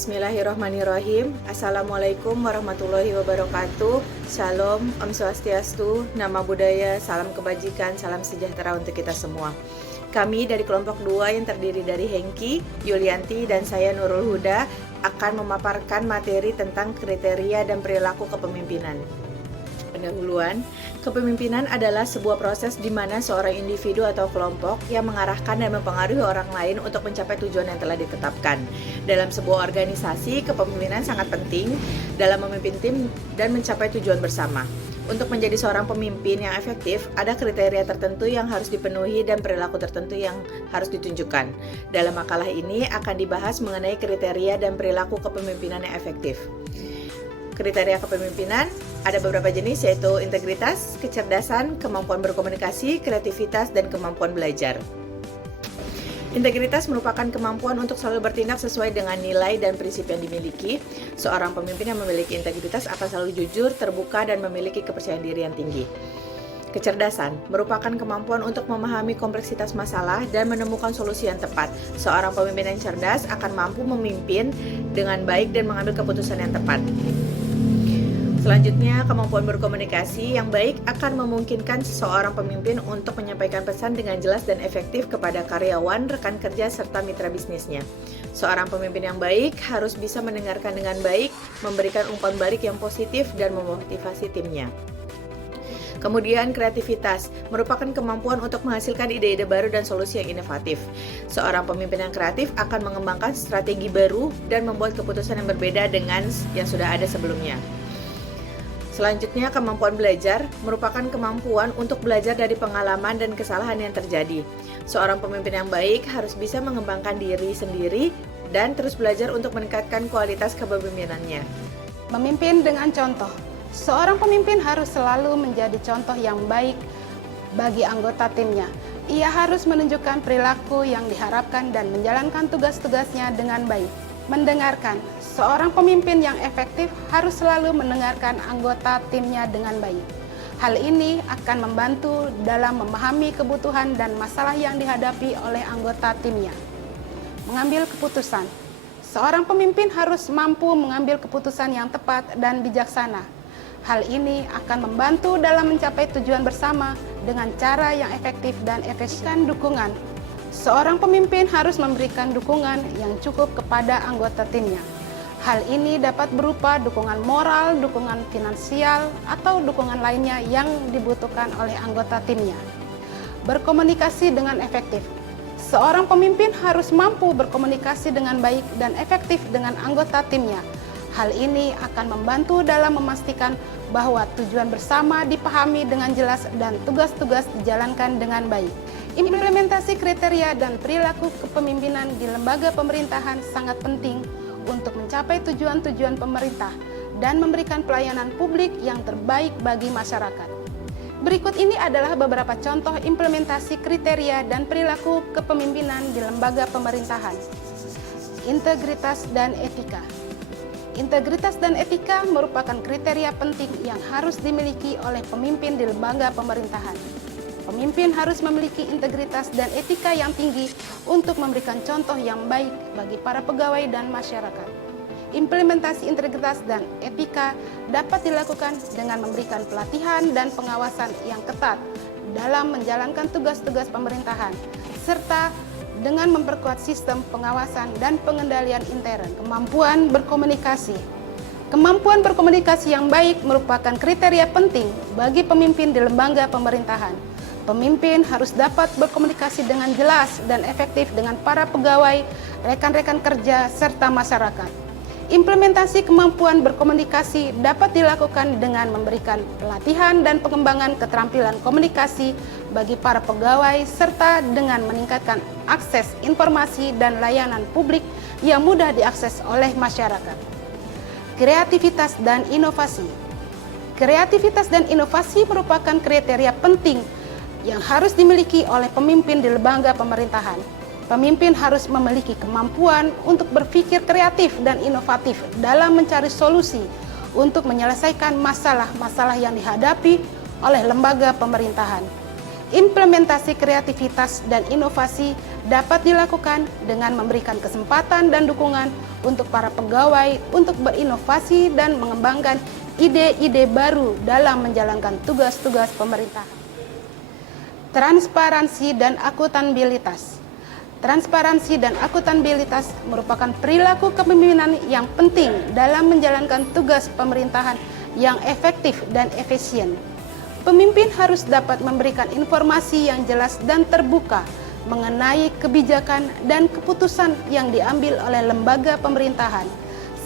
Bismillahirrahmanirrahim. Assalamualaikum warahmatullahi wabarakatuh. Shalom, Om Swastiastu, Nama Budaya, salam kebajikan, salam sejahtera untuk kita semua. Kami dari kelompok 2 yang terdiri dari Hengki, Yulianti, dan saya Nurul Huda akan memaparkan materi tentang kriteria dan perilaku kepemimpinan. Pendahuluan, kepemimpinan adalah sebuah proses di mana seorang individu atau kelompok yang mengarahkan dan mempengaruhi orang lain untuk mencapai tujuan yang telah ditetapkan. Dalam sebuah organisasi, kepemimpinan sangat penting dalam memimpin tim dan mencapai tujuan bersama. Untuk menjadi seorang pemimpin yang efektif, ada kriteria tertentu yang harus dipenuhi dan perilaku tertentu yang harus ditunjukkan. Dalam makalah ini akan dibahas mengenai kriteria dan perilaku kepemimpinan yang efektif. Kriteria kepemimpinan ada beberapa jenis, yaitu integritas, kecerdasan, kemampuan berkomunikasi, kreativitas, dan kemampuan belajar. Integritas merupakan kemampuan untuk selalu bertindak sesuai dengan nilai dan prinsip yang dimiliki. Seorang pemimpin yang memiliki integritas akan selalu jujur, terbuka, dan memiliki kepercayaan diri yang tinggi. Kecerdasan merupakan kemampuan untuk memahami kompleksitas masalah dan menemukan solusi yang tepat. Seorang pemimpin yang cerdas akan mampu memimpin dengan baik dan mengambil keputusan yang tepat. Selanjutnya, kemampuan berkomunikasi yang baik akan memungkinkan seseorang pemimpin untuk menyampaikan pesan dengan jelas dan efektif kepada karyawan, rekan kerja, serta mitra bisnisnya. Seorang pemimpin yang baik harus bisa mendengarkan dengan baik, memberikan umpan balik yang positif, dan memotivasi timnya. Kemudian, kreativitas merupakan kemampuan untuk menghasilkan ide-ide baru dan solusi yang inovatif. Seorang pemimpin yang kreatif akan mengembangkan strategi baru dan membuat keputusan yang berbeda dengan yang sudah ada sebelumnya. Selanjutnya, kemampuan belajar merupakan kemampuan untuk belajar dari pengalaman dan kesalahan yang terjadi. Seorang pemimpin yang baik harus bisa mengembangkan diri sendiri dan terus belajar untuk meningkatkan kualitas kepemimpinannya. Memimpin dengan contoh. Seorang pemimpin harus selalu menjadi contoh yang baik bagi anggota timnya. Ia harus menunjukkan perilaku yang diharapkan dan menjalankan tugas-tugasnya dengan baik. Mendengarkan. Seorang pemimpin yang efektif harus selalu mendengarkan anggota timnya dengan baik. Hal ini akan membantu dalam memahami kebutuhan dan masalah yang dihadapi oleh anggota timnya. Mengambil keputusan. Seorang pemimpin harus mampu mengambil keputusan yang tepat dan bijaksana. Hal ini akan membantu dalam mencapai tujuan bersama dengan cara yang efektif dan efisien. Dukungan. Seorang pemimpin harus memberikan dukungan yang cukup kepada anggota timnya. Hal ini dapat berupa dukungan moral, dukungan finansial, atau dukungan lainnya yang dibutuhkan oleh anggota timnya. Berkomunikasi dengan efektif. Seorang pemimpin harus mampu berkomunikasi dengan baik dan efektif dengan anggota timnya. Hal ini akan membantu dalam memastikan bahwa tujuan bersama dipahami dengan jelas dan tugas-tugas dijalankan dengan baik. Implementasi kriteria dan perilaku kepemimpinan di lembaga pemerintahan sangat penting untuk mencapai tujuan-tujuan pemerintah dan memberikan pelayanan publik yang terbaik bagi masyarakat. Berikut ini adalah beberapa contoh implementasi kriteria dan perilaku kepemimpinan di lembaga pemerintahan. Integritas dan etika. Integritas dan etika merupakan kriteria penting yang harus dimiliki oleh pemimpin di lembaga pemerintahan. Pemimpin harus memiliki integritas dan etika yang tinggi untuk memberikan contoh yang baik bagi para pegawai dan masyarakat. Implementasi integritas dan etika dapat dilakukan dengan memberikan pelatihan dan pengawasan yang ketat dalam menjalankan tugas-tugas pemerintahan, serta dengan memperkuat sistem pengawasan dan pengendalian intern. Kemampuan berkomunikasi. Kemampuan berkomunikasi yang baik merupakan kriteria penting bagi pemimpin di lembaga pemerintahan. Pemimpin harus dapat berkomunikasi dengan jelas dan efektif dengan para pegawai, rekan-rekan kerja, serta masyarakat. Implementasi kemampuan berkomunikasi dapat dilakukan dengan memberikan pelatihan dan pengembangan keterampilan komunikasi bagi para pegawai, serta dengan meningkatkan akses informasi dan layanan publik yang mudah diakses oleh masyarakat. Kreativitas dan inovasi. Kreativitas dan inovasi merupakan kriteria penting yang harus dimiliki oleh pemimpin di lembaga pemerintahan. Pemimpin harus memiliki kemampuan untuk berpikir kreatif dan inovatif dalam mencari solusi untuk menyelesaikan masalah-masalah yang dihadapi oleh lembaga pemerintahan. Implementasi kreativitas dan inovasi dapat dilakukan dengan memberikan kesempatan dan dukungan untuk para pegawai untuk berinovasi dan mengembangkan ide-ide baru dalam menjalankan tugas-tugas pemerintahan. Transparansi dan akuntabilitas. Transparansi dan akuntabilitas merupakan perilaku kepemimpinan yang penting dalam menjalankan tugas pemerintahan yang efektif dan efisien. Pemimpin harus dapat memberikan informasi yang jelas dan terbuka mengenai kebijakan dan keputusan yang diambil oleh lembaga pemerintahan,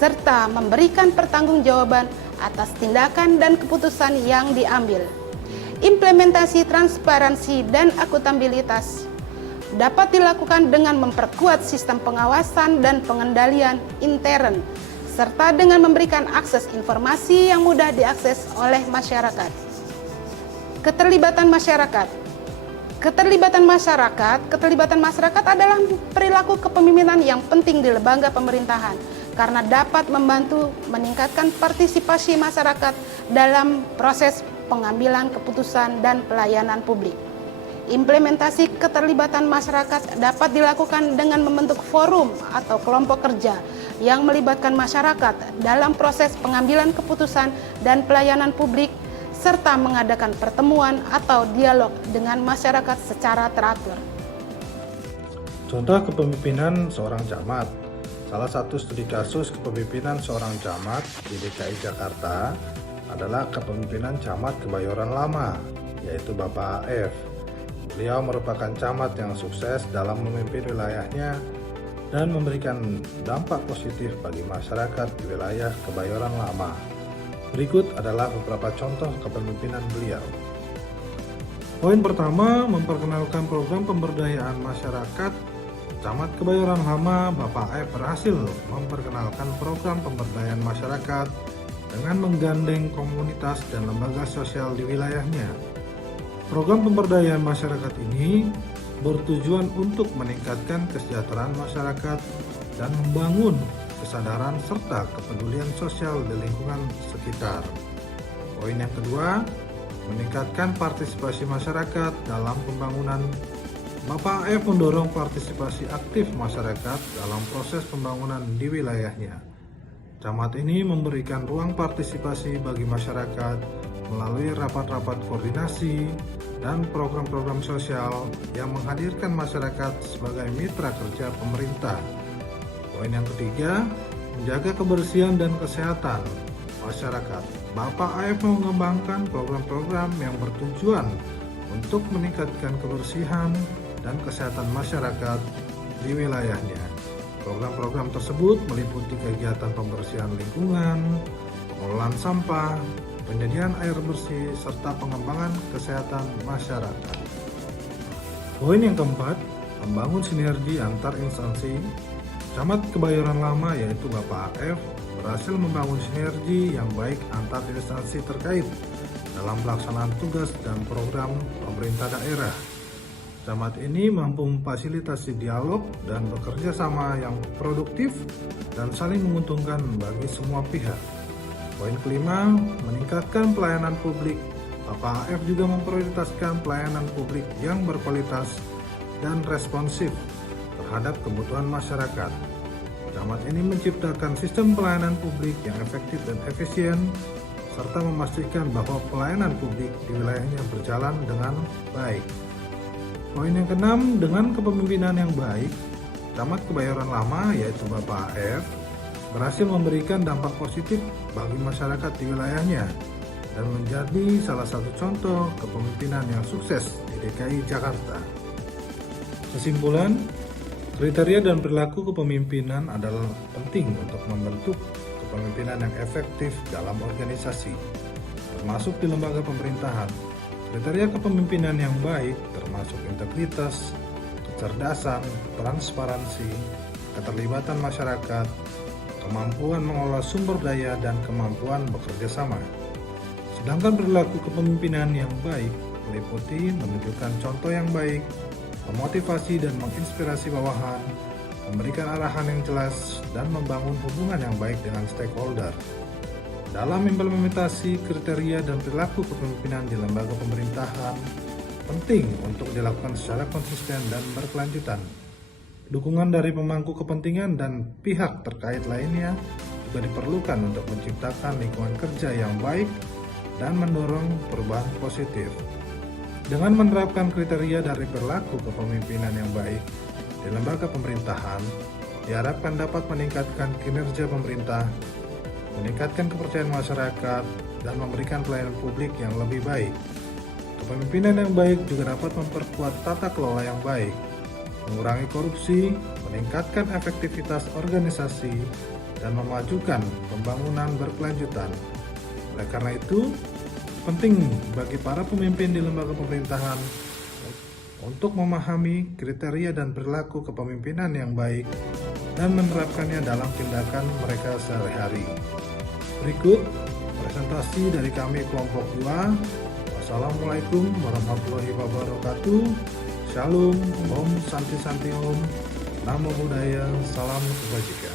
serta memberikan pertanggungjawaban atas tindakan dan keputusan yang diambil. Implementasi transparansi dan akuntabilitas dapat dilakukan dengan memperkuat sistem pengawasan dan pengendalian intern, serta dengan memberikan akses informasi yang mudah diakses oleh masyarakat. Keterlibatan masyarakat. Keterlibatan masyarakat adalah perilaku kepemimpinan yang penting di lembaga pemerintahan karena dapat membantu meningkatkan partisipasi masyarakat dalam proses pengambilan keputusan dan pelayanan publik. Implementasi keterlibatan masyarakat dapat dilakukan dengan membentuk forum atau kelompok kerja yang melibatkan masyarakat dalam proses pengambilan keputusan dan pelayanan publik, serta mengadakan pertemuan atau dialog dengan masyarakat secara teratur. Contoh kepemimpinan seorang camat. Salah satu studi kasus kepemimpinan seorang camat di DKI Jakarta adalah kepemimpinan camat Kebayoran Lama, yaitu Bapak AF. Beliau merupakan camat yang sukses dalam memimpin wilayahnya dan memberikan dampak positif bagi masyarakat di wilayah Kebayoran Lama. Berikut adalah beberapa contoh kepemimpinan beliau. Poin pertama, memperkenalkan program pemberdayaan masyarakat. Camat Kebayoran Lama Bapak AF berhasil memperkenalkan program pemberdayaan masyarakat dengan menggandeng komunitas dan lembaga sosial di wilayahnya. Program pemberdayaan masyarakat ini bertujuan untuk meningkatkan kesejahteraan masyarakat dan membangun kesadaran serta kepedulian sosial di lingkungan sekitar. Poin yang kedua, meningkatkan partisipasi masyarakat dalam pembangunan. Bapak AF mendorong partisipasi aktif masyarakat dalam proses pembangunan di wilayahnya. Camat ini memberikan ruang partisipasi bagi masyarakat melalui rapat-rapat koordinasi dan program-program sosial yang menghadirkan masyarakat sebagai mitra kerja pemerintah. Poin yang ketiga, menjaga kebersihan dan kesehatan masyarakat. Bapak AF mengembangkan program-program yang bertujuan untuk meningkatkan kebersihan dan kesehatan masyarakat di wilayahnya. Program-program tersebut meliputi kegiatan pembersihan lingkungan, pengelolaan sampah, penyediaan air bersih, serta pengembangan kesehatan masyarakat. Poin yang keempat, membangun sinergi antar instansi. Camat Kebayoran Lama yaitu Bapak AF berhasil membangun sinergi yang baik antar instansi terkait dalam pelaksanaan tugas dan program pemerintah daerah. Camat ini mampu memfasilitasi dialog dan bekerja sama yang produktif dan saling menguntungkan bagi semua pihak. Poin kelima, meningkatkan pelayanan publik. Bapak AF juga memprioritaskan pelayanan publik yang berkualitas dan responsif terhadap kebutuhan masyarakat. Camat ini menciptakan sistem pelayanan publik yang efektif dan efisien, serta memastikan bahwa pelayanan publik di wilayahnya berjalan dengan baik. Poin yang keenam, dengan kepemimpinan yang baik, Camat Kebayoran Lama yaitu Bapak AF berhasil memberikan dampak positif bagi masyarakat di wilayahnya dan menjadi salah satu contoh kepemimpinan yang sukses di DKI Jakarta. Kesimpulan, kriteria dan perilaku kepemimpinan adalah penting untuk membentuk kepemimpinan yang efektif dalam organisasi, termasuk di lembaga pemerintahan. Kriteria kepemimpinan yang baik termasuk integritas, kecerdasan, transparansi, keterlibatan masyarakat, kemampuan mengolah sumber daya, dan kemampuan bekerja sama. Sedangkan perilaku kepemimpinan yang baik meliputi menunjukkan contoh yang baik, memotivasi dan menginspirasi bawahan, memberikan arahan yang jelas, dan membangun hubungan yang baik dengan stakeholder. Dalam implementasi kriteria dan perilaku kepemimpinan di lembaga pemerintahan, penting untuk dilakukan secara konsisten dan berkelanjutan. Dukungan dari pemangku kepentingan dan pihak terkait lainnya juga diperlukan untuk menciptakan lingkungan kerja yang baik dan mendorong perubahan positif. Dengan menerapkan kriteria dari perilaku kepemimpinan yang baik di lembaga pemerintahan, diharapkan dapat meningkatkan kinerja pemerintah, meningkatkan kepercayaan masyarakat, dan memberikan pelayanan publik yang lebih baik. Kepemimpinan yang baik juga dapat memperkuat tata kelola yang baik, mengurangi korupsi, meningkatkan efektivitas organisasi, dan memajukan pembangunan berkelanjutan. Oleh karena itu, penting bagi para pemimpin di lembaga pemerintahan untuk memahami kriteria dan perilaku kepemimpinan yang baik dan menerapkannya dalam tindakan mereka sehari-hari. Berikut presentasi dari kami kelompok 2. Wassalamualaikum warahmatullahi wabarakatuh. Shalom, Om Santi Santi Om, Namo Buddhaya, Salam Kebajikan.